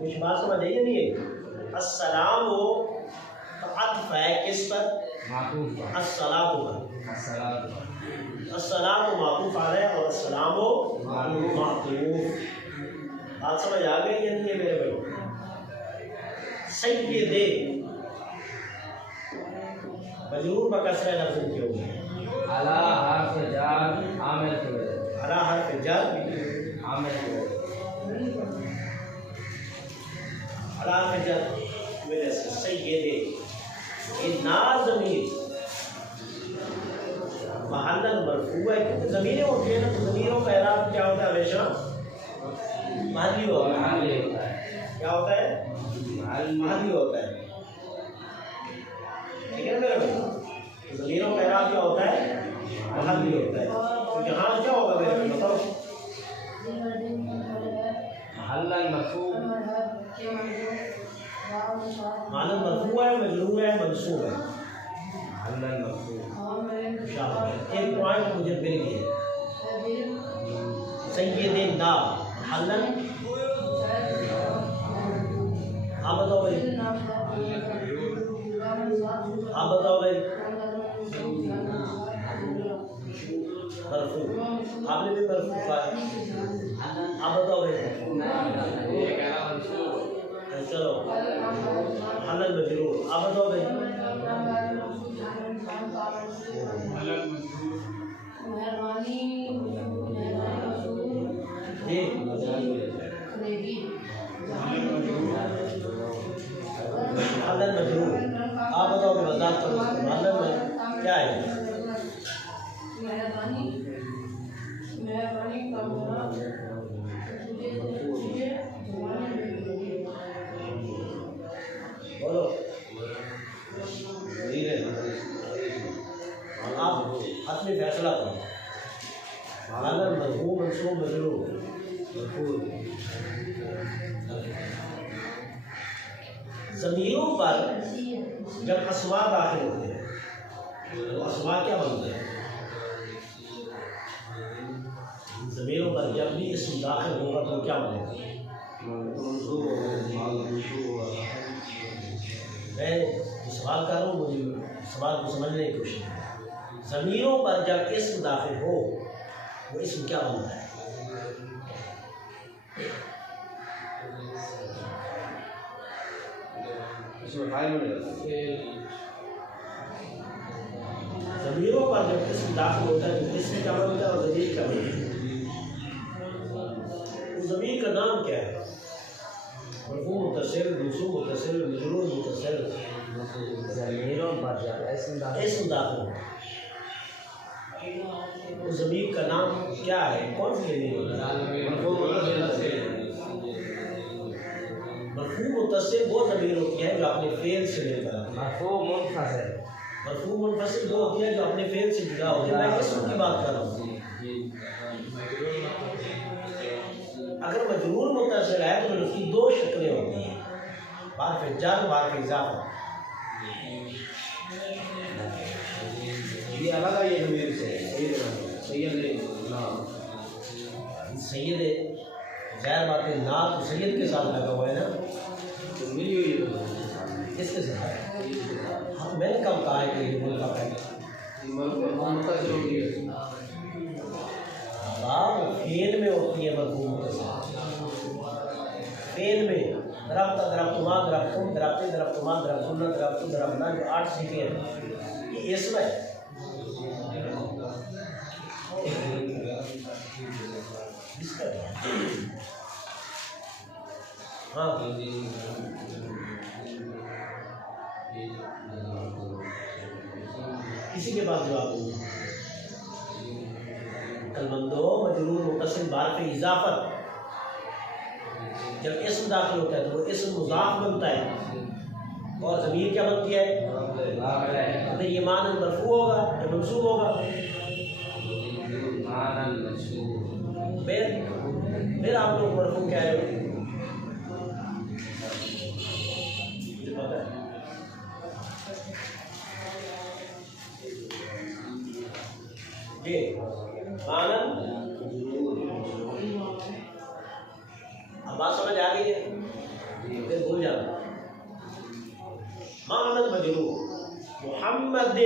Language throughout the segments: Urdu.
کچھ بات سمجھ آئی نہیں ہے؟ السلام ہو تو عطف ہے کس پر؟ الصلاۃ پر. السلام معطوف علیہ اور السلام معطوف. بات سمجھ آ گئی یا نہیں ہے میرے بھائی؟ سید مجرور بکسرہ لفظ کیوں ہے؟ علی حرف جر عامل کی وجہ سے. علی حرف جر عامل کی وجہ سے. علی حرف جر کی وجہ سے. سید یہ نا ضمیر محلاً مرفوع ہے. ضمیریں ہوتی ہیں نا تو ضمیروں کا اعراب کیا ہوتا ہے؟ ہمیشہ محلی ہوتا ہے. کیا ہوتا ہے؟ محلی ہوتا ہے. ٹھیک ہے میرے بھائی؟ ضمیروں کا اعراب کیا ہوتا ہے؟ محلی ہوتا ہے. تو یہاں کیا ہوگا میرے بھائی بتاؤ؟ محلاً مرفوع محلاً مرفوع ہے، مجرور ہے، منصوب ہے. محلاً مرفوع. ایک پوائنٹ مجھے مل گیا. سید نا محلاً. آپ بتاؤ بھائی، آپ بتاؤ بھائی. مرفوع آپ نے بھی مرفوع کہا ہے. آپ بتاؤ بھائی. چلو محلاً مجرور. آپ بتاؤ بھائی. جی محلاً مجرور. آپ بتاؤ کہ وضاحت کرو اس کو. محلاً میں کیا ہے؟ بولو. آپ حتمی فیصلہ کرو. محلاً مرفوع منصوب مجرور. ضمیروں پر جب اسماء داخل ہوتے ہیں تو اسماء کیا بنتے ہیں؟ ضمیروں پر جب بھی اسم داخل ہوگا تو کیا بنے گا؟ میں سوال کر رہا ہوں، مجھے سوال کو سمجھنے کی کوشش کریں. ضمیروں پر جب اسم داخل ہو وہ اسم کیا بنتا ہے؟ ضمیروں پر جب اسم داخل ہوتا ہے تو اسم کیا بنتا ہے اور ضمیر کیا بنتا ہے؟ اس ضمیر کا نام کیا ہے؟ مرفوع متصل، منصوب متصل، مجرور متصل. ضمیروں پر جب اسم داخل ہو اس ضمیر کا نام کیا ہے؟ کون سی ضمیر ہوتا ہے؟ مرفوع متصل وہ ضمیر ہوتی ہے جو اپنے فعل سے مل کر. مرفوع منفصل. مرفوع منفصل وہ ہوتی ہے جو اپنے فعل سے جدا ہوتی ہے. میں اسم کی بات کر رہا ہوں. اگر مجرور متصل ہے تو اس کی دو شکلیں ہوتی ہیں، حرف جر و حرف اضافہ. یہ الگ ہے یہ ضمیر سے. سید غیر بات ہے. نا تو سید کے ساتھ لگا ہوا ہے نا. کس کے ساتھ؟ ہم میں نے کب کہا ہے کہ یہ ملک کا فعل میں ہوتی ہے مرفوع متصل. فعل میں درخت درختما درختم درخت درختما درختن درخت درختنا جو 8 صفیں ہیں یہ اسم ہے. ہاں کسی کے پاس جواب نہیں. کلمندو مجرور متصل بحرف اضافت جب اسم داخل ہوتا ہے تو وہ اسم مضاف بنتا ہے اور ضمیر کیا بنتی ہے؟ یہ معنی مرفوع ہوگا یا منصوب ہوگا؟ پھر آپ لوگ مرفوع کیا ہے؟ جی معنی اب بات سمجھ آ گئی ہے. پھر بھول جانا. معنی مجرور محمد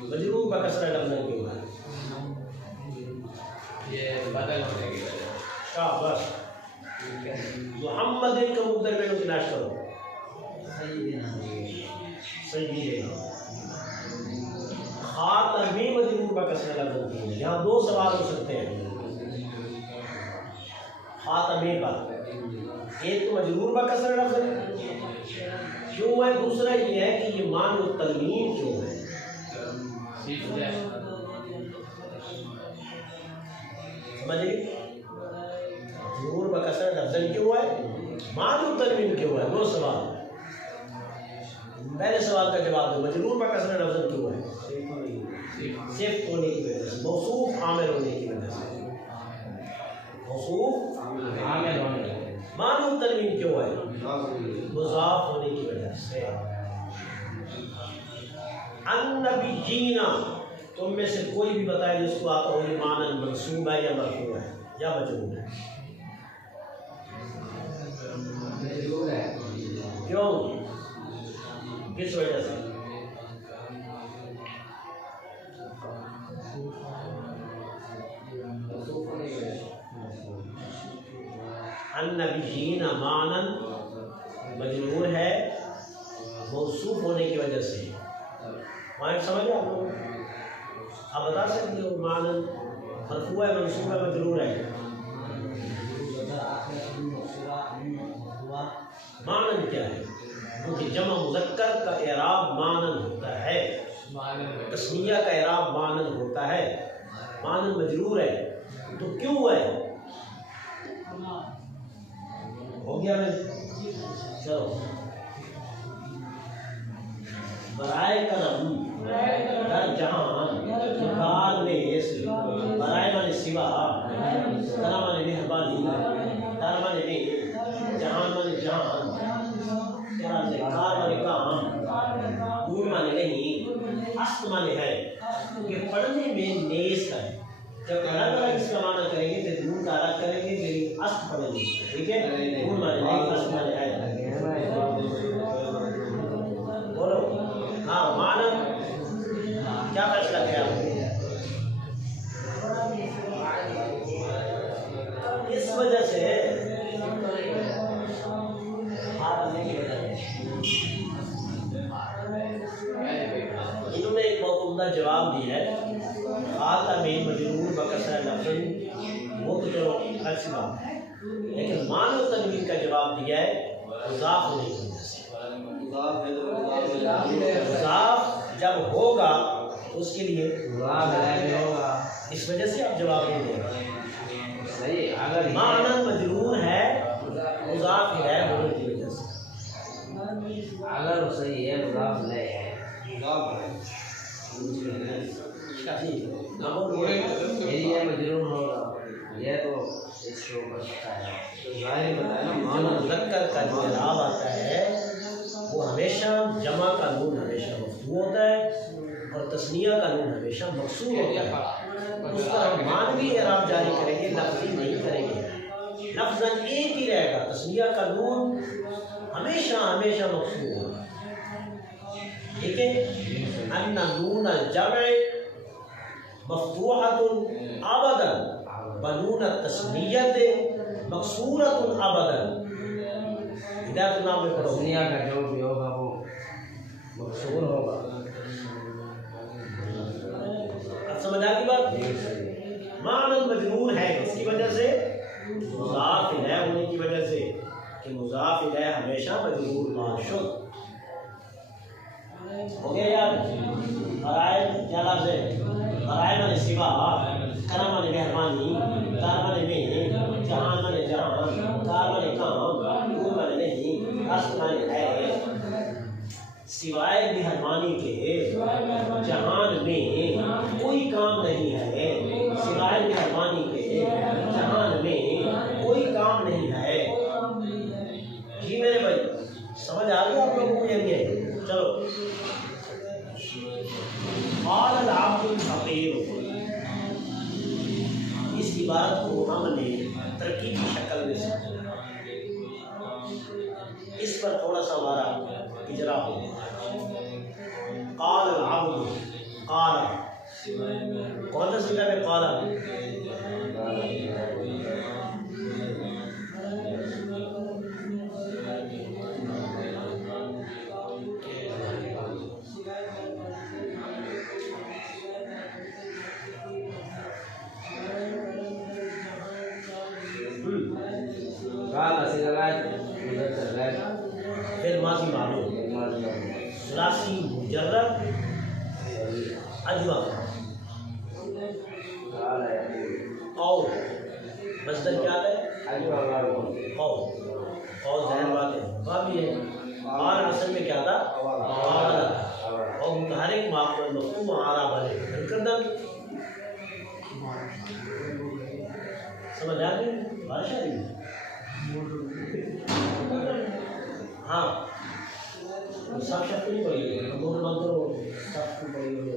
مجرور بکسرہ لفظ کیوں ہے؟ یہ بدل ہونے کی وجہ شاباش. محمد کا مقدر میں تلاش کرو. سیدنا خاتمی مجرور بکسرہ لفظ کیوں ہے؟ یہاں دو سوال ہو سکتے ہیں خاتمی پر. ایک تو مجرور بکسرہ لفظ کیوں ہے, دوسرا یہ ہے کہ یہ مان و تنوین کیوں ہے. سمجھے مجرور بکسرہ لفظ کیوں ہے, مان و تنوین کیوں ہے. دو سوال. پہلے سوال کا جواب دو. مجرور بکسرہ لفظ کیوں ہے؟ صفت ہونے کی وجہ سے, موصوف عامل ہونے کی وجہ سے. موصوف عامل ہونے کی وجہ سے. مان و تنوین کیوں ہے؟ مضاف ہونے کی وجہ سے. النبیین تم میں سے کوئی بھی بتائے جس کو آتا ہو یہ معنی منصوب ہے یا مرفوع ہے یا مجرور ہے؟ کیوں, کس وجہ سے؟ النبیین معنی مجرور ہے موصوف ہونے کی وجہ سے. معنی سمجھے آپ لوگ؟ آپ بتا سکتے ہو معنی مرفوع ہے منصوب ہے مجرور ہے؟ معنی کیا ہے؟ کیونکہ جمع مذکر کا اعراب معنی ہوتا ہے, تثنیہ کا اعراب معنی ہوتا ہے. معنی مجرور ہے تو کیوں ہے؟ ہو گیا میں. چلو برائے کرم در جہان کار نیس برائے من سوا کرم من مہربانی در من نے جہان من جہان کار من کام دور من نہیں اصل من ہے کہ پڑھنے میں نیس ہے. جب الگ الگ اس کا معنی کریں گے تو دور کا الگ کریں گے لیکن اصل پڑھیں گے. ٹھیک ہے, دور من نہیں اصل من ہے. بولو ہاں معنی کیا فیصلہ کیا آپ نے؟ اس وجہ سے انہوں نے ایک بہت عمدہ جواب دیا ہے. خاتمی مجرور بکسرہ لفظ وہ تو چلو اچھی بات ہے, لیکن مان و تنوین کا جواب دیا ہے مضاف ہونے کی وجہ سے. مضاف جب ہوگا اس کے لیے ہوگا, اس وجہ سے آپ جواب نہیں دیں گے. اگر معنی مجرور ہے مضاف ہے ہونے کی وجہ سے. اگر صحیح ہے مضاف لے ہے یہ مجرور ہوگا, یہ تو اس کو پتا ہے. ظاہر بتایا نا معنی مذکر کا جو اعراب آتا ہے وہ ہمیشہ جمع کا نون ہمیشہ مفتوح ہوتا ہے اور تثنیہ کا نون ہمیشہ مقصور ہوتا ہے. اس پر ہم معنوی اعراب جاری کریں گے, لفظی نہیں کریں گے. لفظ ایک ہی رہے گا, تثنیہ کا نون ہمیشہ ہمیشہ مقصور ہوگا. ٹھیک ہے. ان نون الجمع مفتوحۃ ابدا بنون التثنیۃ مقصورۃ ابدا. ہدایت اللہ میں پڑھو. دنیا کا جو بھی ہوگا وہ مقصور ہوگا. اب سمجھ آ گئی بات؟ معنی مجرور ہے اس کی وجہ سے, مضاف الیہ ہونے کی وجہ سے کہ مضاف الیہ ہمیشہ مجرور معشوق. ہو گیا یار. برائے کیا لفظ ہے؟ برائے من سوا کرم من مہربانی کار من میں جہان من جہان کار من کام دور من نہیں اصل من ہے. سوائے مہربانی کے جہان میں کوئی کام نہیں ہے. سوائے مہربانی کے جہان میں کوئی کام نہیں ہے. جی میرے بھائی سمجھ آ گیا آپ لوگوں کو یہ؟ چلو. قال العبد الفقیر, اس عبارت کو ہم نے ترکیبی شکل میں سمجھا. اس پر تھوڑا سا ہمارا اجرا ہو. قال العبد قال کون سا سیکھا ہے قال پھر ماضی معلوم ثلاثی مجرد اجوا قول مصدر کیا ہے قول ظاہر بات ہے وہ بھی ہے اور اصل میں کیا تھا اور متحرک معقول مفہوم اعراب ہے کردن سمجھ آ گئی بادشاہ دی ہاں سب شخص نہیں پڑی ہے دونوں منظر سب کو پڑی ہوئی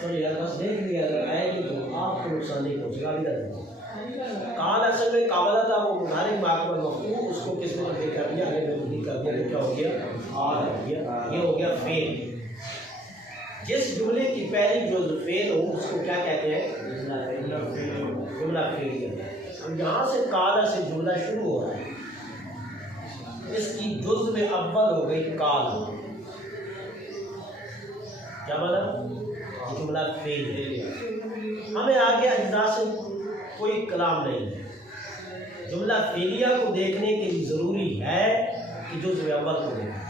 سوری یار بس دیکھ لیا اگر آئے گی تو آپ کو نقصان نہیں پہنچے گا ادھر قال اصل میں قابلہ تھا وہ مدارک معقول مفہوم اس کو کس نے لکھ کر دیا آگے میں نہیں کر دیا تو کیا ہو گیا آ گیا یہ ہو گیا فعل. جس جملے کی پہلی جو فعل ہو اس کو کیا کہتے ہیں جملہ فعلیہ. اب یہاں سے قال سے جملہ شروع ہو رہا ہے اس کی جزء میں اول ہو گئی قال کیا مطلب جملہ فعلیہ. ہمیں آگے اجزاء سے کوئی کلام نہیں ہے. جملہ فعلیہ کو دیکھنے کے لیے ضروری ہے کہ جزء اول کو دیکھیں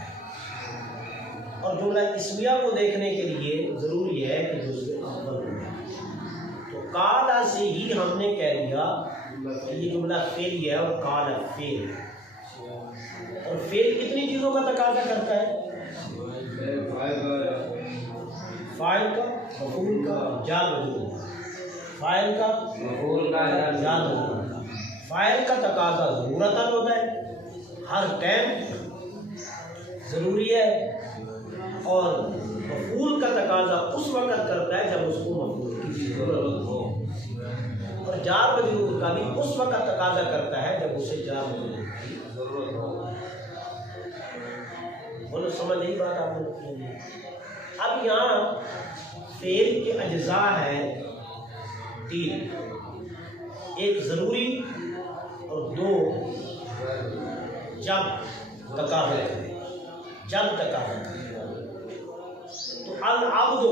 اور جملہ اسمیہ کو دیکھنے کے لیے ضروری ہے کہ جزء اول کو دیکھیں. تو قال سے ہی ہم نے کہہ دیا کہ یہ جملہ فعلیہ ہے اور قال فعل. اور فعل کتنی چیزوں کا تقاضا کرتا ہے؟ فاعل کا مفعول کا جار مجرور فاعل کا مفعول کا جار مجرور کا. فاعل کا تقاضا ضرورتاً ہوتا ہے ہر ٹائم ضروری ہے اور مفعول کا تقاضا اس وقت کرتا ہے جب اس کو مفعول کی ضرورت ہو اور جار مجرور کا بھی اس وقت تقاضا کرتا ہے جب اسے جار مجرور کی ضرورت ہو. بولو سمجھ نہیں بات آپ نے. اب یہاں فعل کے اجزاء ہیں تین. ایک ضروری اور دو جب تقاضا کرے جب تقاضا کرے. تو العبد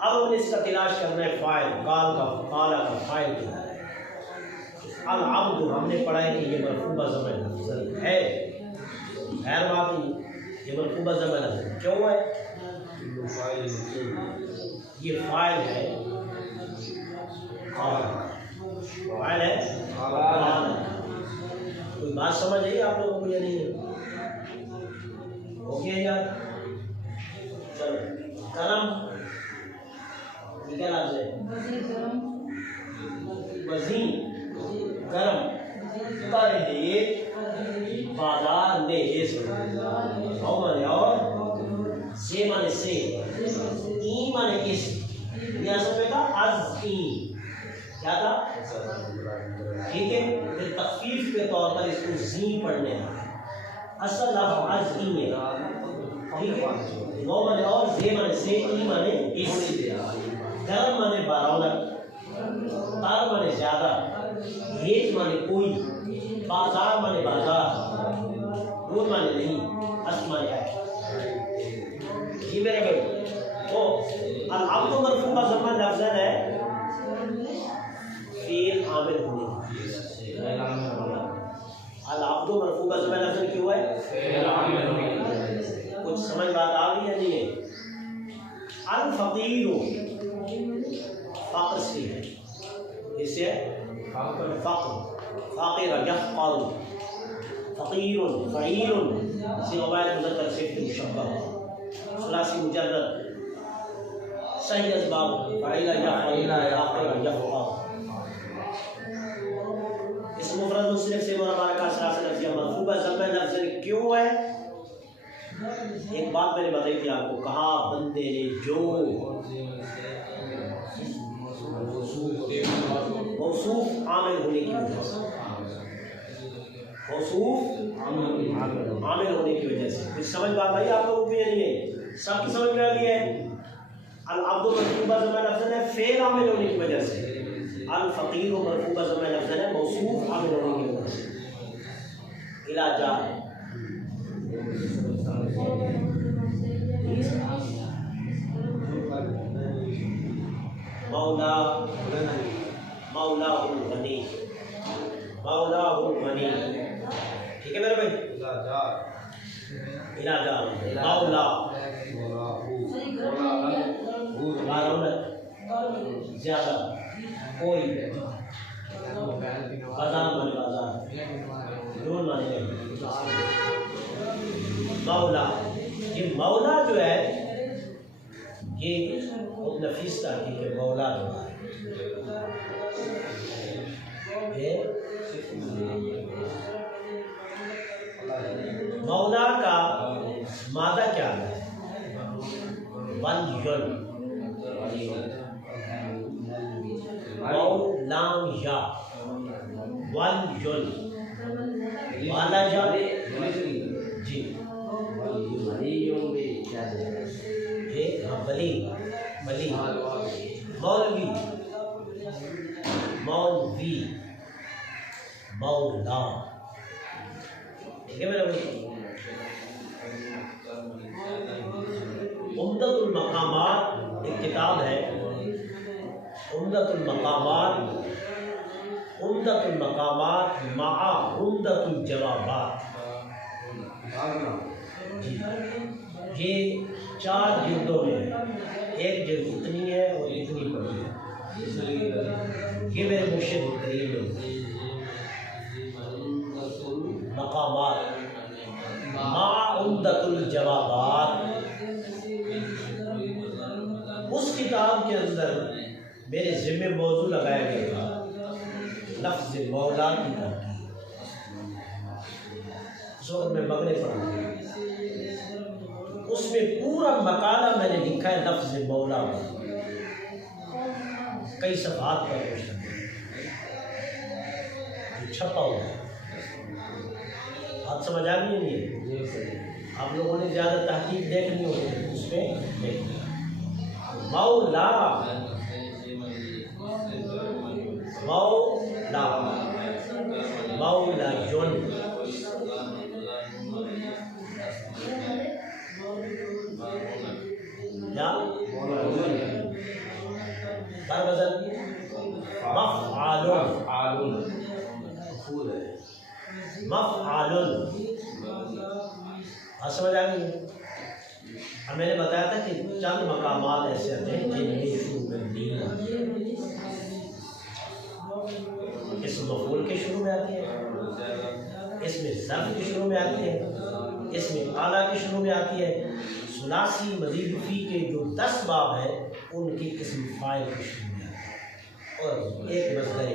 اب ہم نے اس کا تلاش کرنا ہے فاعل قال کا قال کا فاعل کیا ہے. العبد ہم نے پڑھا ہے کہ یہ مرفوع ضمیر لفظ ہے. خیر بات یہ مرفوع ضمیر لفظ کیوں ہے؟ یہ فاعل ہے قال فاعل ہے قال. کوئی بات سمجھ آئی آپ لوگوں کو یا نہیں ہو گیا یار؟ چلو کرم یہ کیا لفظ ہے؟ وزین کرم کرے بازار میں اور سے مانے سے ای مانے اس یہ اصل میں تھا از ای کیا تھا ٹھیک ہے. پھر تخفیف کے طور پر اس کو زی پڑھنے ہیں. اصل لفظ از ای ہے ٹھیک ہے. نو مانے اور زی مانے سے ای مانے اس گرم مانے بارولت تار مانے زیادہ ہیج مانے کوئی بازار مانے بازار دودھ مانے نہیں اصل مانے ہے. جی میرے بھائی تو العبد مرفوع ضمیر لفظ ہے فعل عامل ہونے. العبد مرفوع ضمیر لفظ کیوں ہے؟ فعل عامل ہونے. کچھ سمجھ بات آ گئی یا نہیں ہے؟ الفقیر فقر سے ہے اس سے فقر فقیر یفقر فقیر فعیل سے غیر مذکر صفت مشبہ ثلاثی مجرد صحیح اسباب فعیل یفعل فقیر یفقر. اس مفرد مصرف سے مربع کا ثلاثی لفظیہ مرفوع ضمیر لفظ کیوں ہے؟ ایک بات میں نے بتائی تھی آپ کو. کہا بندے نے جو موصوف عامل ہونے کی وجہ سے موصوف عامل ہونے کی وجہ سے. کچھ سمجھ بات آئی آپ لوگوں کو یا نہیں ہے؟ سب کی سمجھ میں آ گئی ہے. العبد مرفوع ضمیر لفظ ہے فعل عامل ہونے کی وجہ سے. الفقیر مرفوع ضمیر لفظ ہے موصوف عامل ہونے کی وجہ سے. الی جاء مولا مولا الغنی مولا الغنی. ٹھیک ہے میرے بھائی. الا مولا زیادہ کوئی بازار مانے بازار ڈھول مانے مولا. یہ مولا جو ہے یہ بہت نفیس تحقیق ہے. مولا جو ہے مولا کا مادہ کیا ہے؟ ولیٌ لام یا ولیٌ والا یا جی ولی ولی مولوی مولوی مولا. ٹھیک ہے میرا بھائی. عمدۃ المقامات ایک کتاب ہے. عمدۃ المقامات عمدۃ المقامات مع عمدۃ الجوابات. یہ 4 جلدوں میں ہے. ایک جلد اتنی ہے اور اتنی بڑی ہے. یہ میرے مرشد کریم ہے. مقامات مع عمدۃ الجوابات. اس کتاب کے اندر میرے ذمہ موضوع لگایا گیا تھا لفظ مولا کی تحقیق. اس وقت میں مغرب پڑھا ہوں. اس میں پورا مقالہ میں نے لکھا ہے لفظ مولا پر. کئی صفحات پر مشتمل جو چھپا ہوا ہے. آپ سمجھ آ گئی نہیں؟ آپ لوگوں نے زیادہ تحقیق دیکھنی ہوگی اس پہ دیکھنا. مولا مولا مولا جن یا بر وزن مفعال مفعال. سمجھ آ گئی؟ اب میں نے بتایا تھا کہ چند مقامات ایسے آتے ہیں جن میں شروع میں نہیں آتی. اسم مفعول کے شروع میں آتی ہے, اسم ظرف کے شروع میں آتی ہے, اسم اعلیٰ کے شروع میں آتی ہے. ثلاثی مزید فی کے جو 10 باب ہیں ان کی اسم فاعل کے شروع میں آتی ہے اور ایک مصدر.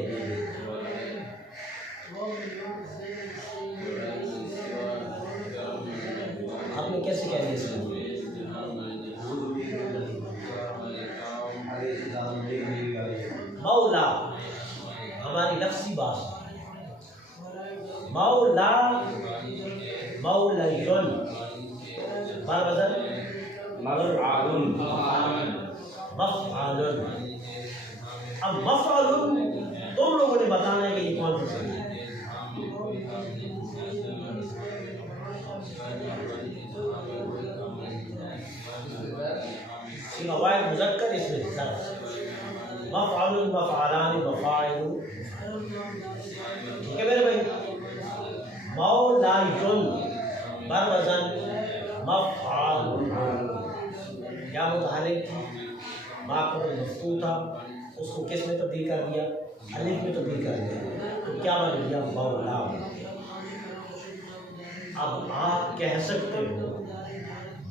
آپ نے کیسے کہہ دیا اس کو؟ مولا ہماری لفظی بات. مولا مولیٌ بر وزن مفعال. اب مفعال تم لوگوں نے بتانا ہے کہ یہ کون سی ہے. واحد مذکر اس میں ظرف مفعال مفعلان مفاعل. ٹھیک ہے میرے بھائی. مولیٌ بر وزن مفعال. کیا متحرک تھی ما قبل مفتوح تھا اس کو کس میں تبدیل کر دیا؟ الف میں تبدیل کر دیا. تو کیا بن گیا؟ مولا. اب آپ کہہ سکتے ہو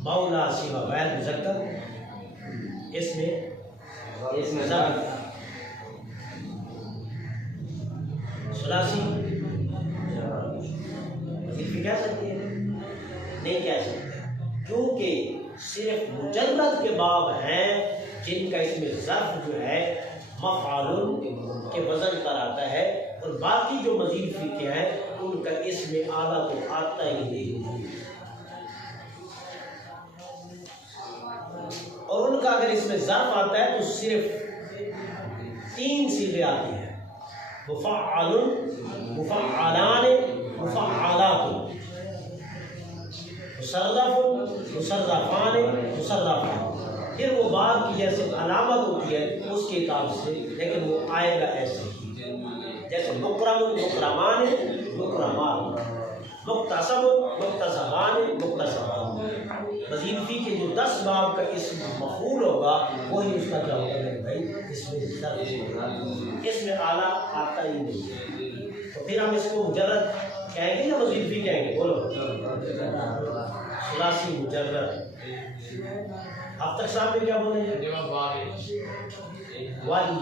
مولا سوا غیر مذکر اس میں ظرف ثلاثی مزید کہہ سکتے ہیں؟ نہیں کہہ سکتے کیونکہ صرف مجرد کے باب ہیں جن کا اس میں ظرف جو ہے مفعول کے وزن پر آتا ہے، اور باقی جو مزید فقہ ہیں ان کا اسم اعلیٰ تو آتا ہی نہیں، اور ان کا اگر اس میں ظرف آتا ہے تو صرف 3 صیغے آتی ہیں، مفعل، مفعلان، مفعلات، مصرف، مصرفان، مصرفات۔ پھر وہ باب کی جیسے علامت ہوتی ہے اس کے حساب سے، لیکن وہ آئے گا ایسے ہی، جیسے مکرم، مکرمان، مکرمات، مکتسب، مکتسبان، مکتسبات۔ مزید فی کے جو 10 باب کا اسم مفعول ہوگا وہی اس کا کیا ہوگا میرے بھائی، اس میں اس میں اعلیٰ آتا ہی نہیں، تو پھر ہم اس کو مجرد کہیں گے یا مزید فی کہیں گے؟ بولو، ثلاثی مجرد۔ اب تک صاحب نے کیا بولے ہیں؟ والی،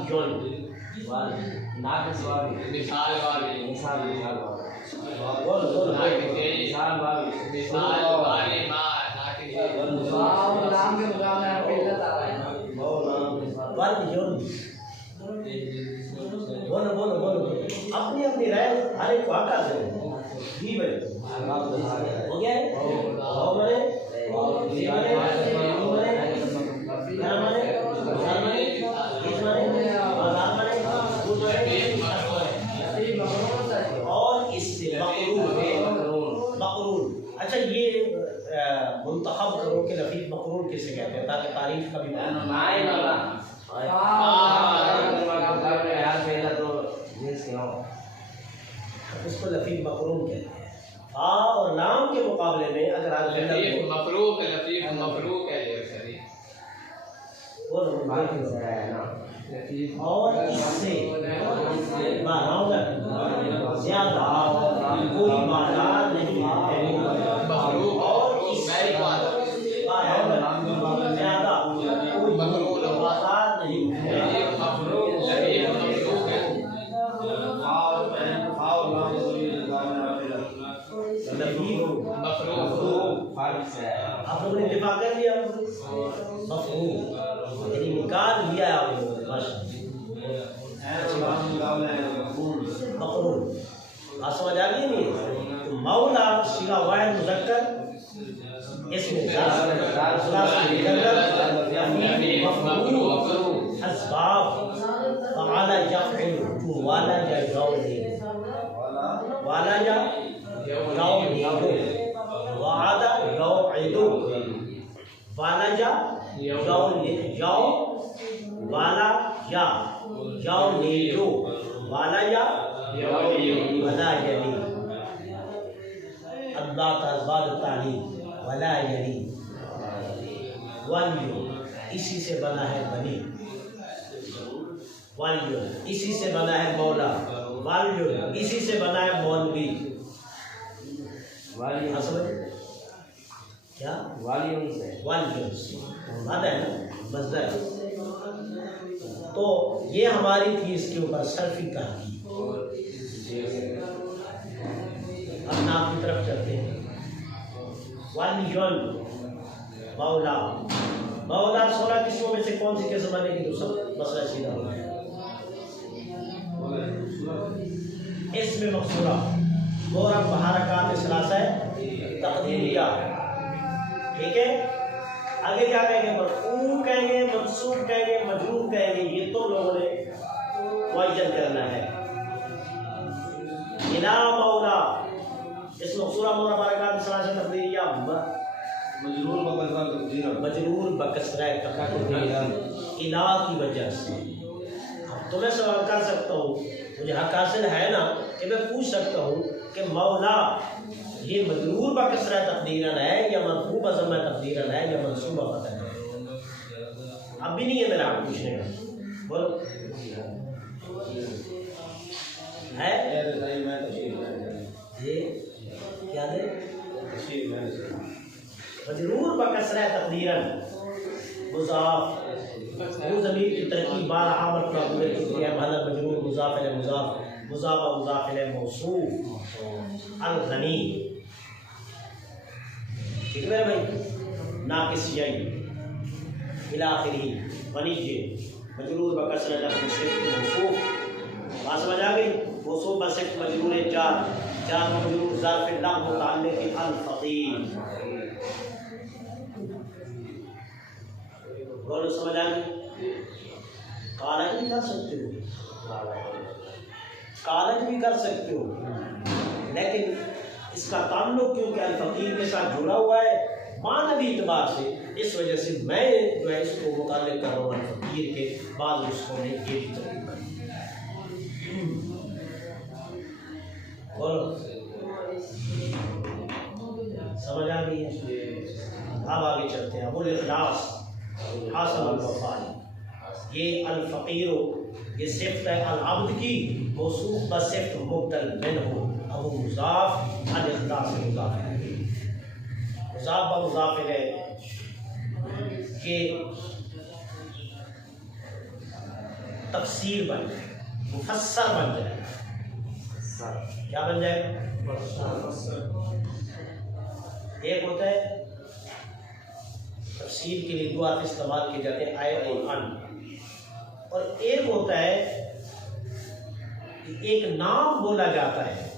ناقص والی، مثال والی، مثال بولو بولو، مثال والی، مثال والی ما ناقص نام کے مقابلے میں علت آ رہا ہے، والی بولو بولو بولو، اپنی اپنی رائے ہر ایک کو حق حاصل ہے۔ جی بھائی ہو گیا ہے؟ ہو بنے جی بنے جی بنے گھر بنے گھر بنے اس بنے بازار بنے دودھ بنے، اور اس سے مقرون۔ اچھا یہ منتخب کرو کہ لفیف مقرون کسے کہتے ہیں تاکہ تعریف کا بھی اس کو لفیف مقرون کہتے ہیں۔ اور لام کے مقابلے میں اگر آپ لطیف مفروق ہے، لطیف مفروق ہے یہ شریف، اور اس سے زیادہ کوئی معنی نہیں ہے، مفروق اور اس سے زیادہ کوئی معنی نہیں ہے۔ لطیف مفروق ہے، مفروق آپ لوگوں نے دفاع کر لیا، مفروق یعنی نکال لیا ہے آپ لوگوں نے، مقرون۔ آپ سمجھ آ گئی نہیں؟ تو مولا صیغہ واحد مذکر، اس میں اسباب فعل یفعل، والا یا یعود، والا یا یعود، وعد یوعد، ولج یولد، والا یا یولد، ولج ولا یلی، اللہ تعالی تعلیم ولا یلی، ولیو اسی سے بنا ہے بنی، ولیو اسی سے بنا ہے مولا، ولیو اسی سے بنا ہے مولوی۔ کیا والیون آتا ہے نا مصدر۔ تو یہ ہماری تھی اس کے اوپر صرفی تحقیق۔ اب نام کی طرف چلتے ہیں۔ والیون مولا، مولا 16 قسموں میں سے کون سی قسم بنے گی؟ تو سب مسئلہ سیدھا ہو گیا۔ اس میں مقصورہ مورب بحرکات ثلاثہ تقدیریہ، ٹھیک ہے؟ آگے کیا کہیں گے؟ مرفوع کہیں گے، منصوب کہیں گے، مجرور کہیں گے، یہ تو لوگوں نے معین کرنا ہے۔ الا مولا، اس مقصورہ مورب بحرکات ثلاثہ تقدیریہ، مجرور بکسرہ تقدیریہ، الا کی وجہ سے۔ اب تو میں سوال کر سکتا ہوں، مجھے حق حاصل ہے نا کہ میں پوچھ سکتا ہوں کہ مولا یہ مجرور بکسرہ تقدیرن ہے یا مرفوع بضمہ تقدیرن ہے یا منصوب فتح ہے؟ اب بھی نہیں ہے میرا حق پوچھنے کا، بولو ہے یہ کیا دے؟ مجرور بکسرہ تقدیرن مضاف، وہ ضمیر کی ترکیب بارہا مرتبہ گزر چکی ہے، محل مجرور مضاف الیہ مضاف، مضاف و مضاف الیہ موصوف، الغنی، ٹھیک ہے میرے بھائی؟ ناقص یئی الی آخرہ، غنی مجرور بکسر لفظ صفت موصوف. بات سمجھ آ گئی؟ موصوف بصفت مجرور جار، جار مجرور ظرف لام متعلق الفقیر. بولو سمجھ آ گئی؟ کالج بھی کر سکتے ہو، کالج بھی کر سکتے ہو، لیکن اس کا تعلق کیونکہ الفقیر کے ساتھ جڑا ہوا ہے معنوی اعتبار سے، اس وجہ سے میں جو ہے اس کو متعلق کر رہا ہوں الفقیر کے. بعض نسخوں نے یہ بھی ترتیب کر دی. بولو سمجھ آ گئی ہے؟ اب آگے چلتے ہیں. ابو الاخلاص حاصل الوفائی، یہ الفقیر یہ صفت ہے العبد کی، موصوف بصفت مبدل منہ. ابو مضاف الاخلاص مضاف ہے، مضاف و مضاف ہے. یہ تفسیر بن جائے، مفسر بن جائے. کیا بن جائے؟ ایک ہوتا ہے تفسیر کے لیے دو حرف استعمال کیے جاتے ہیں، آئے اور ان. اور ایک ہوتا ہے کہ ایک نام بولا جاتا ہے،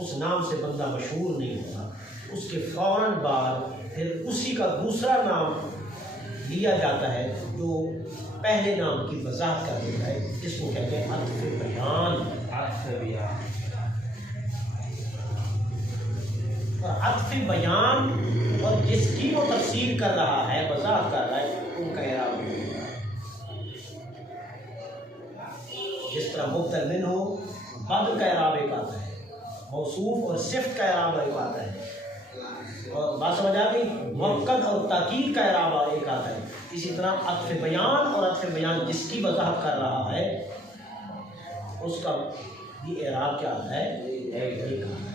اس نام سے بندہ مشہور نہیں ہوتا، اس کے فوراً بعد پھر اسی کا دوسرا نام لیا جاتا ہے جو پہلے نام کی وضاحت کر دیتا ہے، جس کو کہتے ہیں عطف بیان. اور عطف بیان اور جس کی وہ تفسیر کر رہا ہے، وضاحت کر رہا ہے، ان کا اعراب ہے. جس طرح مبدل منہ ہو، بعد کا اعراب ایک آتا ہے، موصوف اور صفت کا اعراب ایک آتا ہے. اور بات سمجھ آ گئی؟ موقت اور تاکید کا اعراب ایک آتا ہے. اسی طرح عطف بیان اور عطف بیان جس کی وضاحت کر رہا ہے اس کا بھی اعراب کیا آتا ہے؟ ایک آتا ہے.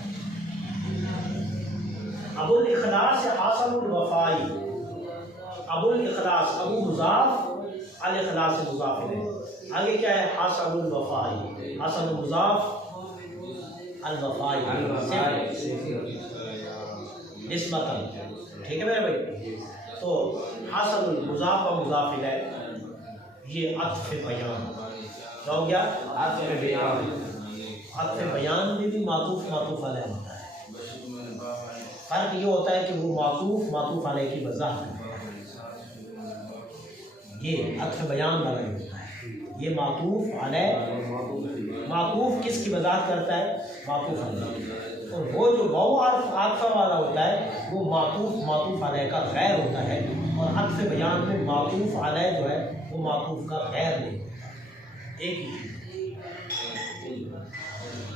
ابو الاخلاص حاصل الوفائی، ابو الاخلاص ابو مضاف الاخلاص مضاف ہے. آگے کیا ہے؟ حاصل الوفائی، حاصل مضاف الوفائی نسبتاً. ٹھیک ہے میرے بھائی؟ تو حاصل المضاف و مضاف الیہ یہ عطف بیان. کیا ہو گیا؟ عطف بیان. عطف بیان میں بھی معطوف معطوف علیہ ہوتا ہے. فرق یہ ہوتا ہے کہ وہ معطوف معطوف علیہ کی وضاحت کرتا ہے، یہ عطف بیان والا ہی ہوتا ہے. یہ معطوف علیہ، معطوف کس کی وضاحت کرتا ہے؟ معطوف علیہ. اور وہ جو واو عاطفہ والا ہوتا ہے وہ معطوف معطوف علیہ کا غیر ہوتا ہے. اور عطف بیان میں معطوف علیہ جو ہے وہ معطوف کا غیر نہیں ہوتا. ایک ہی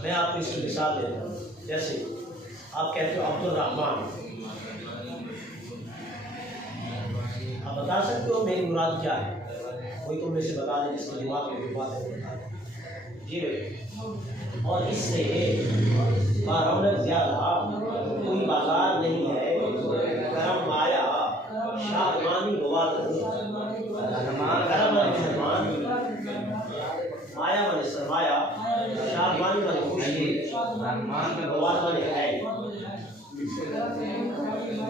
میں آپ کو اس کی مثال دیتا ہوں. جیسے آپ کہتے ہو عبد الرحمن، آپ بتا سکتے ہو میری مراد کیا ہے؟ کوئی تم میں سے بتا دیں جس کے دماغ میں بات ہے بتا دیں جی. اور اس سے رونق زیادہ کوئی بازار نہیں ہے. کرم مایا شادمانی گواد، کرم مایا سلمان، مایا مانے سرمایا، شادمانی مانے خوشی، گواد مانے ہے.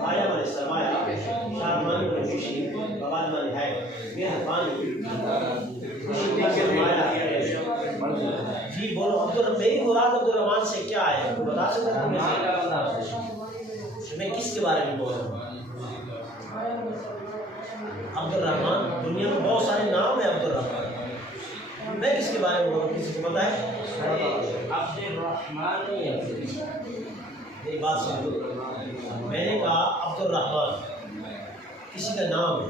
مایا مانے سرمایا، شادمانی مانے خوشی، گواد مانے ہے. مہربانی خوشی کا سرمایا. جی بولو میری مراد عبد الرحمان سے کیا ہے؟ بتا سکتے ہو؟ میں کس کے بارے میں بول رہا ہوں؟ عبد الرحمان، دنیا میں بہت سارے نام ہیں عبد الرحمان. میں کس کے بارے میں بول رہا ہوں؟ کسی کو پتا ہے؟ عبد الرحمان. میری بات سنو، میں نے کہا عبد الرحمان کسی کا نام ہے،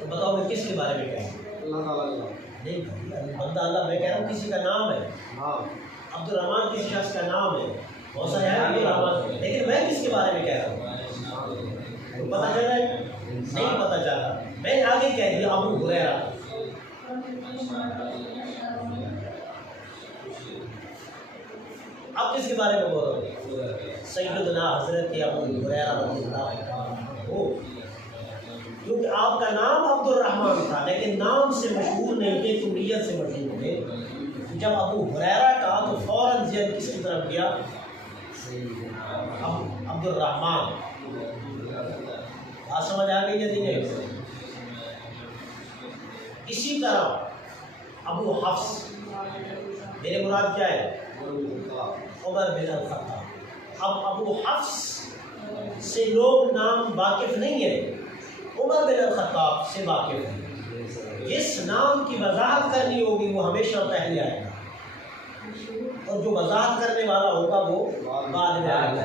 تو بتاؤ میں کس کے بارے میں کہہ رہا ہوں؟ نہیں بندہ اللہ، میں کہہ رہا ہوں کسی کا نام ہے. عبد الرحمان کسی شخص کا نام ہے، بہت سارے ہیں عبد الرحمان، لیکن میں کس کے بارے میں کہہ رہا ہوں؟ پتہ چل رہا ہے؟ نہیں پتہ چل رہا. میں نے آگے کہہ دیا ابو ہریرہ. اب کس کے بارے میں بول رہا ہوں؟ سیدنا حضرت ابو ہریرہ رضی اللہ عنہ. کیونکہ آپ کا نام عبد الرحمان تھا لیکن نام سے مشہور نہیں تھے، کنیت سے مشہور تھے. جب ابو ہریرہ کا تو فوراً ذہن کس کی طرف گیا؟ عبد الرحمان. بات سمجھ آ گئی یا نہیں؟ اسی طرح ابو حفص، میرے مراد کیا ہے؟ عمر بن الخطاب۔ اب ابو حفص سے لوگ نام واقف نہیں ہیں، عمر بن الخطاب سے واقف ہیں۔ جس نام کی وضاحت کرنی ہوگی وہ ہمیشہ پہلے آئے گا، اور جو وضاحت کرنے والا ہوگا وہ بعد میں آئے گا۔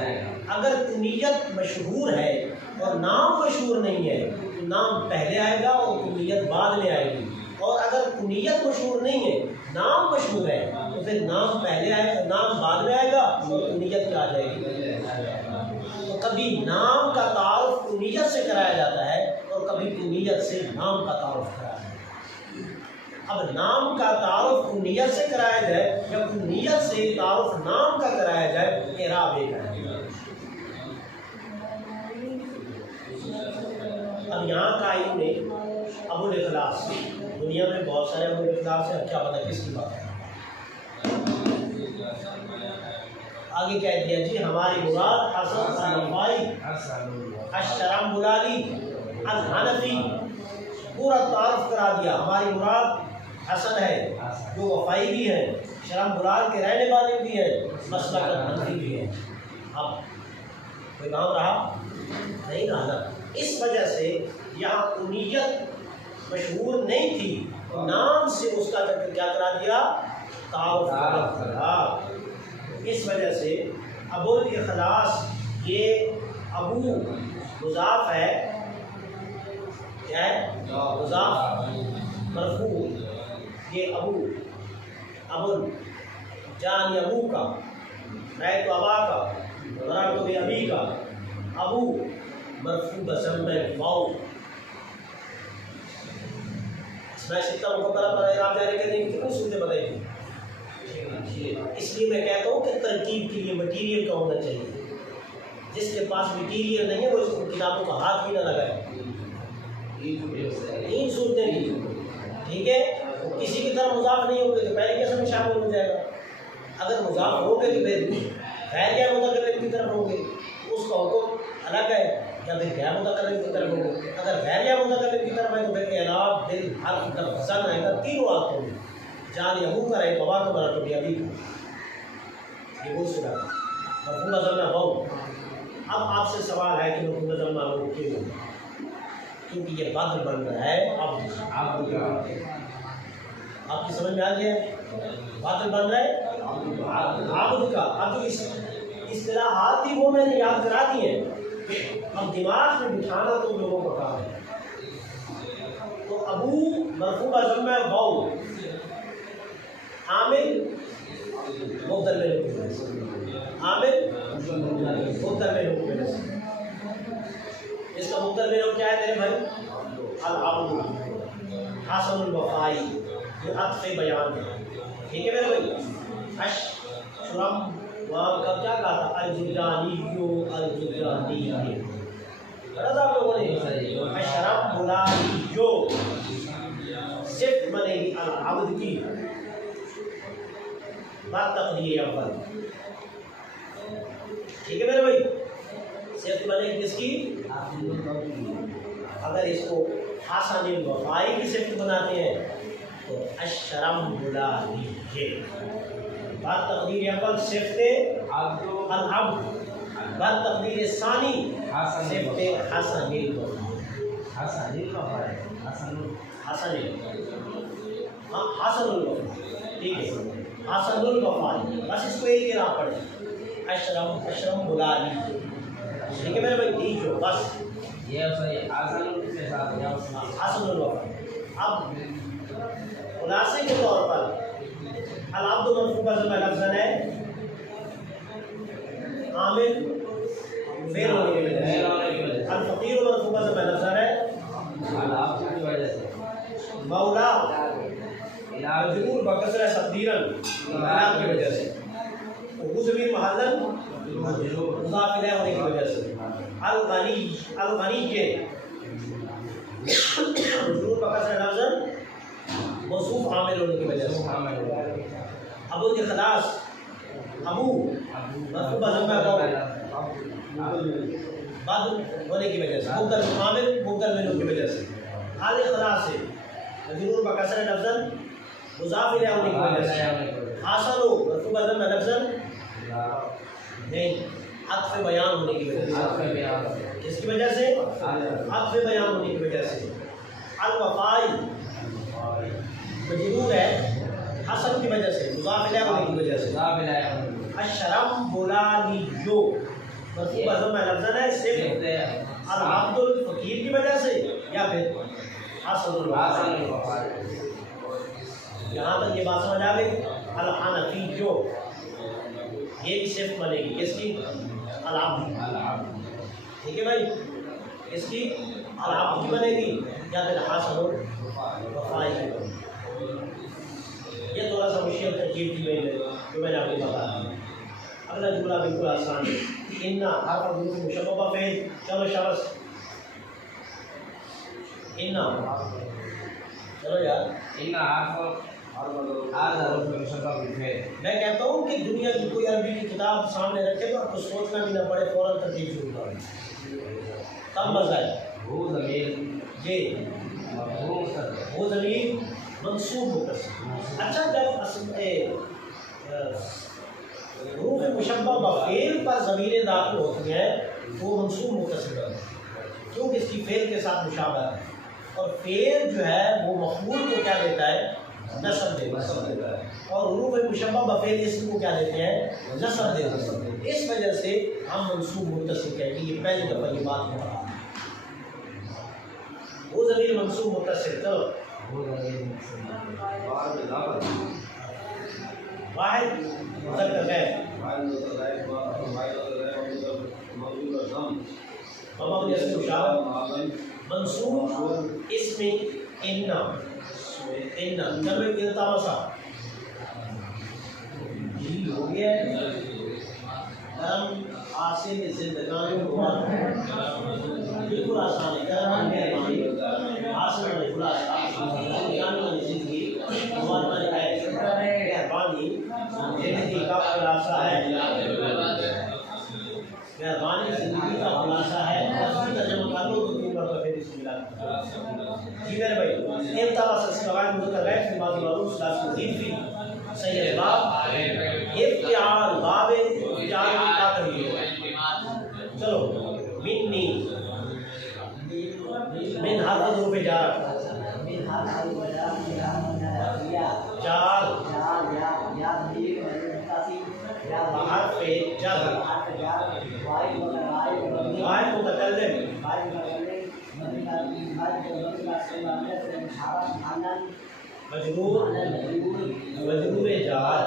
اگر کنیت مشہور ہے اور نام مشہور نہیں ہے تو نام پہلے آئے گا اور کنیت بعد میں آئے گی، اور اگر کنیت مشہور نہیں ہے، نام مشہور ہے، تو پھر نام پہلے آئے گا، نام بعد میں آئے گا اور کنیت کیا آ جائے گی۔ تو کبھی نام کا تعارف کنیت سے کرایا جاتا ہے اور کبھی کنیت سے نام کا تعارف کرایا جاتا ہے۔ اب نام کا تعارف کنیت سے کرایا جائے یا کنیت سے تعارف نام کا کرایا جائے، اعراب ایک ہے۔ اب یہاں کا علم نے ابو الاخلاص، دنیا میں بہت سارے ابو الاخلاص ہیں، کیا پتہ کس کی بات ہے۔ آگے کہہ دیا جی ہماری مراد حسن النفائی الشرمبلالی الحنفی، پورا تعارف کرا دیا۔ ہماری مراد حسن ہے جو وفائی بھی ہے، شرمبلال کے رہنے والے بھی ہیں، مسلک حنفی بھی ہیں۔ اب کوئی کام رہا نہیں رہا نا، اس وجہ سے یہاں کنیت مشہور نہیں تھی، نام سے اس کا کیا کرا دیا؟ تعارف کرا۔ اس وجہ سے ابو الاخلاص یہ ابو مضاف ہے، کیا ہے؟ مضاف مرفوع، یہ ابو جان ابو کا، رأیت ابا کا، مررت بابی کا، ابو مرفوع بضم واو۔ اسماء ستہ مقدرہ پر اعراب جاری کرنے کی کتنی صورتیں بتائی تھی؟ اس لیے میں کہتا ہوں کہ ترکیب کے لیے مٹیریل کا ہونا چاہیے، جس کے پاس مٹیریل نہیں ہے وہ اس کتابوں کا ہاتھ بھی نہ لگائے۔ 3 صورتیں کی، ٹھیک ہے؟ کسی کی طرف مضاف نہیں ہوگے تو پہلے قسم میں شامل ہو جائے گا، اگر مضاف ہو گئے تو پھر غیر یا متکلم کی طرف ہوں گے، اس کا حکم الگ ہے، یا پھر غیر متکلم کی طرف ہوں گے۔ اگر غیر یا متکلم کی طرف ہے تو پھر اعراب دل حرف طرف حسن آئے گا، تینوں آتے ہوں گے، جان ابو کا رہے بابا کا مراد تو ابھی کا، یہ وہ سنا مرفوع بضم واو۔ اب آپ سے سوال ہے کہ مرفوع بضم واو کیوں؟ کیونکہ یہ بدل بن رہا ہے اب آپ کی سمجھ میں آ گیا، باطل بن رہا ہے عبد کا۔ اب اصطلاحات ہی وہ میں نے یاد کرا دی ہیں، اب دماغ میں بٹھانا تو لوگوں کا کام ہے۔ تو ابو مرفوع بضم واو، عامل مبدل میں عامل مبدل میں، اس کا مبدل میں کیا ہے میرے بھائی؟ العبد حسن الوفائی، یہ عطف بیان ہے، ٹھیک ہے میرے بھائی؟ اشرم وہاں کا کیا کہا تھا؟ الجدانیو الجدانی، بڑا صاحب لوگوں نے اشرم بلالیو، صفت بنے گی العبد کی بات تقدیر اول، ٹھیک ہے میرے بھائی؟ صفت بنے گی کس کی؟ اگر اس کو حسن الوفائی کی صفت بناتے ہیں تو الشرم بلالی، بات تقدیر اول صفت العبد، بات تقدیر ثانی صفت حسن الوفائی، حسن الوفائی، ٹھیک ہے؟ حسن الوفائی، بس اس کو ایک ہی راہ پڑے، اشرم بلالی، ٹھیک ہے میرے بھائی؟ ٹھیک ہو بس یہ صحیح حسن الوفائی۔ اب خلاصے کے طور پر العبد مرفوع بضم لفظ ہے، عامل فعل ہونے کی وجہ سے، الفقیر مرفوع بضم لفظ ہے، مولا مجرور بکسرہ تقدیرا کی وجہ سے، وہ ضمیر محلن مضاف الیہ ہونے کی وجہ سے، الغنی کے مجرور بکسرہ لفظ موصوف عامل ہونے کی وجہ سے، ابو الاخلاص ابو مرفوع بضم بد ہونے کی وجہ سے، عامل مبدل منہ کی وجہ سے، الاخلاص مجرور بکسر لفظاً مضاف الیہ ہونے کی وجہ سے. حاصل مرفوع بدل میں لفظاً نہیں عطف بیان ہونے کی وجہ سے. کس کی وجہ سے؟ عطف بیان ہونے کی وجہ سے. الوفائی مجرور ہے حسن کی وجہ سے مضاف الیہ ہونے کی وجہ سے. الشرم بولالیو مرفوع بدل میں لفظاً ہے صرف العبد الفقیر کی وجہ سے یا پھر حاصل الوفائی. یہاں تک یہ بات سمجھ آ گئی. الحنفی جو یہ بھی صفت بنے گی کس کی؟ العبد. ٹھیک ہے بھائی اس کی العبد کی بنے گی یا پھر حاصل الوفائی کی بنے گی. یہ تھوڑا سا مشکل ترکیب کی گئی ہے جو میں نے آپ کو بتایا. اگلا جملہ بالکل آسان ہے. ان حرف حروف مشببہ فعل. چلو شاباش ان چلو یار ان حرف میں کہتا ہوں کہ دنیا کی کوئی عربی کی کتاب سامنے رکھے تو آپ کو سوچنا بھی نہ پڑے فوراً ترتیب شروع کریں تب مزہ ہے. وہ ضمیر جی وہ ضمیر منصوب متصل. اچھا جب حروف مشبہ بفعل پر ضمیریں داخل ہوتی ہیں تو وہ منصوب متصل ہے کیونکہ اس کی فعل کے ساتھ مشابہ ہے اور فعل جو ہے وہ مفعول کو کیا دیتا ہے؟ نصب دیتا ہے. اور حروف مشبہ بفعل اسم کو کیا دیتے ہیں؟ نصب دیتے ہیں. اس وجہ سے ہم منصوب متصل کہیں گے. یہ پہلی دفعہ یہ بات ہو رہا ہے. وہ ضمیر منصوب متصل. چلو واحد مذکر غیر مبنی اسم مشابہ منصوب اسم ان جمع التماسا ہو گیا ہے. کرم حاصل زندگانی بالکل آسان ہے. کرم مہربانی حاصل میں خلاصہ زندگانی زندگی ہمارا مہربانی زندگی کا خلاصہ ہے. مہربانی زندگی کا خلاصہ ہے. ترجمہ کر لو تو تین بار پھر اس ملا. جی میرے بھائی التماس القواعد مذکر غیر فی ماضی معروف ثلاث مزید فی صحیح الباب افتعال باب افتعال کی کیا کریے. چلو منی من حرف حروف جار جار حرف جر واحد متکلم مجرور مجرور جار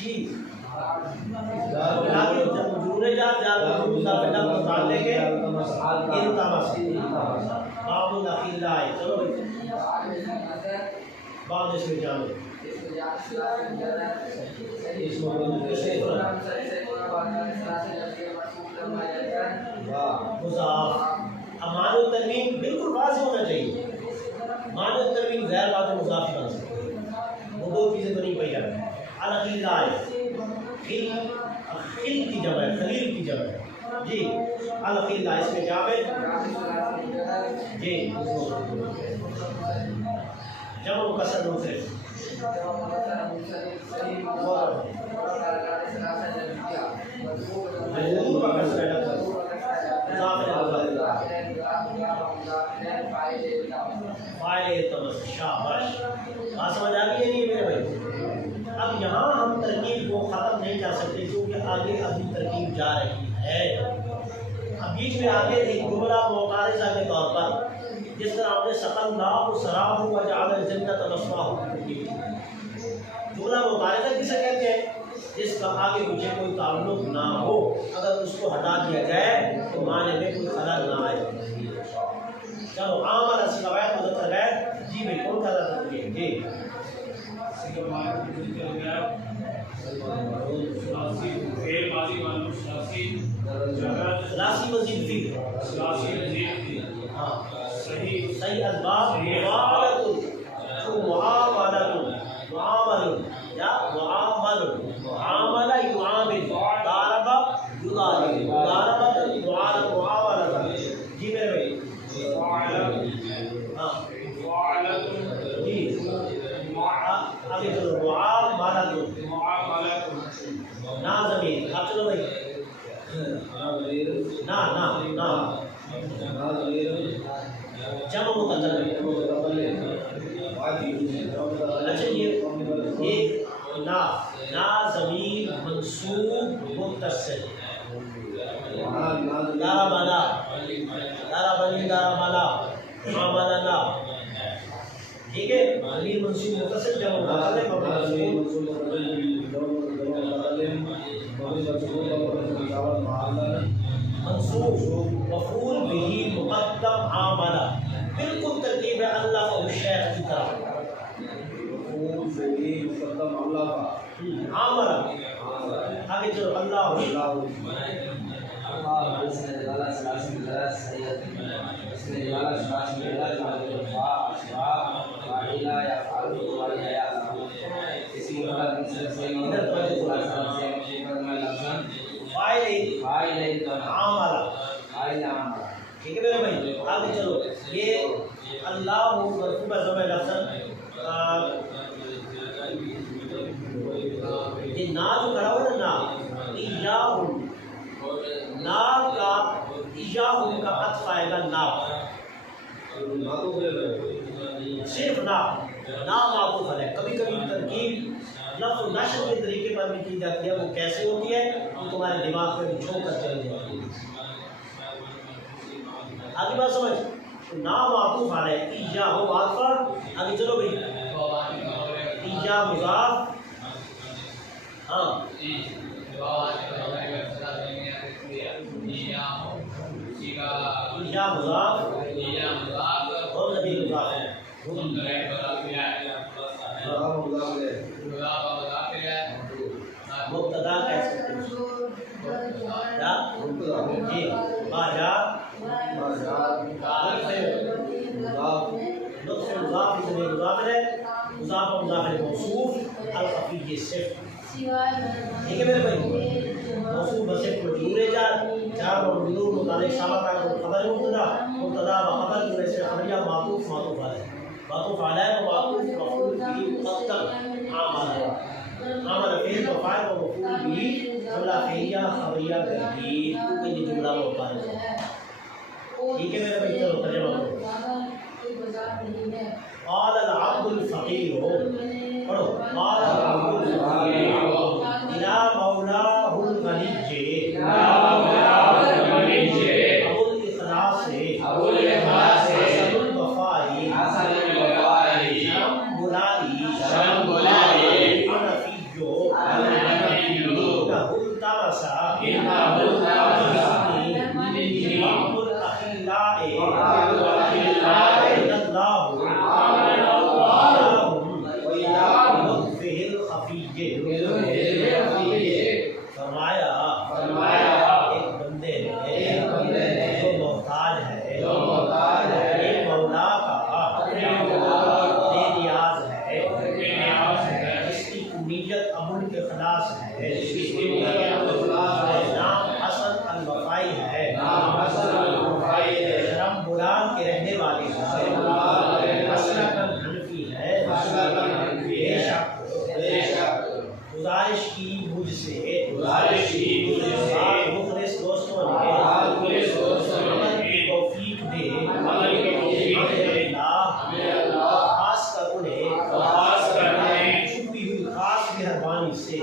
جی مجرور جار جار متعلق ہے التماس باب الاخلاء. چلو بعد اس میں جانے اس مضاف. مان التنوین بالکل واضح ہونا چاہیے. مان التنوین غیر واضح مضاف بن سکتے ہیں. وہ دو چیزیں تو نہیں پائی جاتی. الاخلاء خل کی جمع ہے خلیل کی جمع ہے. جی الاخلاء اس میں کیا ہے؟ جی جمع مکسر منصرف مجرور کا کسر ہے فاعل التماس. شاباش بات سمجھ آ گئی ہے نہیں میرے بھائی؟ اب یہاں ہم ترکیب کو ختم نہیں کر سکتے کیونکہ آگے ابھی ترکیب جا رہی ہے. اب بیچ میں آگے ایک جملہ معترضہ کے طور پر جس طرح ہم نے سقل اللہ سراہ وجعل الجنۃ مثواہ جملہ معترضہ کسے کہتے ہیں؟ جس کا آگے پیچھے کوئی تعلق نہ ہو. اگر اس کو ہٹا دیا جائے تو معنی میں کوئی خلل نہ آئے. چلو عامل اصل روایت مذکر غیر. جی بھائی کون کہہ رہا تھا؟ جی ثلاثی مزید فی صحیح الباب معاملۃ معامل یا معامل معاملہ یعامل نا جمع مقدر. اچھا یہ نا ضمیر منصوب متصل. داربنا داربنی داربنا عملنا. ٹھیک ہے. ضمیر منصوب متصل جمع مقدر منصوب مفعول به مقدم عاملہ. بالکل ترتیب ہے اللہ اور شیخ کی طرح. عاملہ آگے چلو. اللہ ٹھیک ہے میرے بھائی. آگے چلو. یہ اللہ مرفوع ضمیر لفظ یہ نا جو کھڑا ہوا نا ایاہم نا کا ایاہم کا عطف آئے گا نا صرف نا معطوف ہے. کبھی کبھی ترکیب لفظ نشر کے طریقے پر بھی کی جاتی ہے. وہ کیسے ہوتی ہے وہ تمہارے دماغ میں جھونک کر چل جاتی ہے. آگے بات سمجھ. نا معطوف علیہ ایاہ عاطف. آگے چلو بھائی. ایاہ مضاف. ہاں ایاہ مضاف اور نبی مضاف ہے. مبتدا کہہ سکتے ہیں. جی باجا لطف مضاف سے مضاف ہے. مضاف مضاف موصوف الخفی صفت. ٹھیک ہے میرے بھائی. موصوف بصفت مجرور ہے. جار اور مجرور متعلق سابق ہے. خبر مبتدا مبتدا و خبر کی وجہ سے خبریہ معطوف معطوف علیہ. معطوف علیہ و معطوف مفعول به مقدم عامل فعل و فاعل و مفعول به جملہ فعلیہ خبریہ ترکیب. یہ جملہ مبارک ہے. ٹھیک ہے میرے بھائی. چلو ترجمہ کرو. قال العبد الفقیر. پڑھو. قال العبد الفقیر الى مولاه الغنی ابو الاخلاص حسن الوفائی شرم بلائی انفیو انہ التمسا ابو الاخلاء مخلص دوستوں نے توفیق دے. خاص کر انہیں چھپی ہوئی خاص مہربانی سے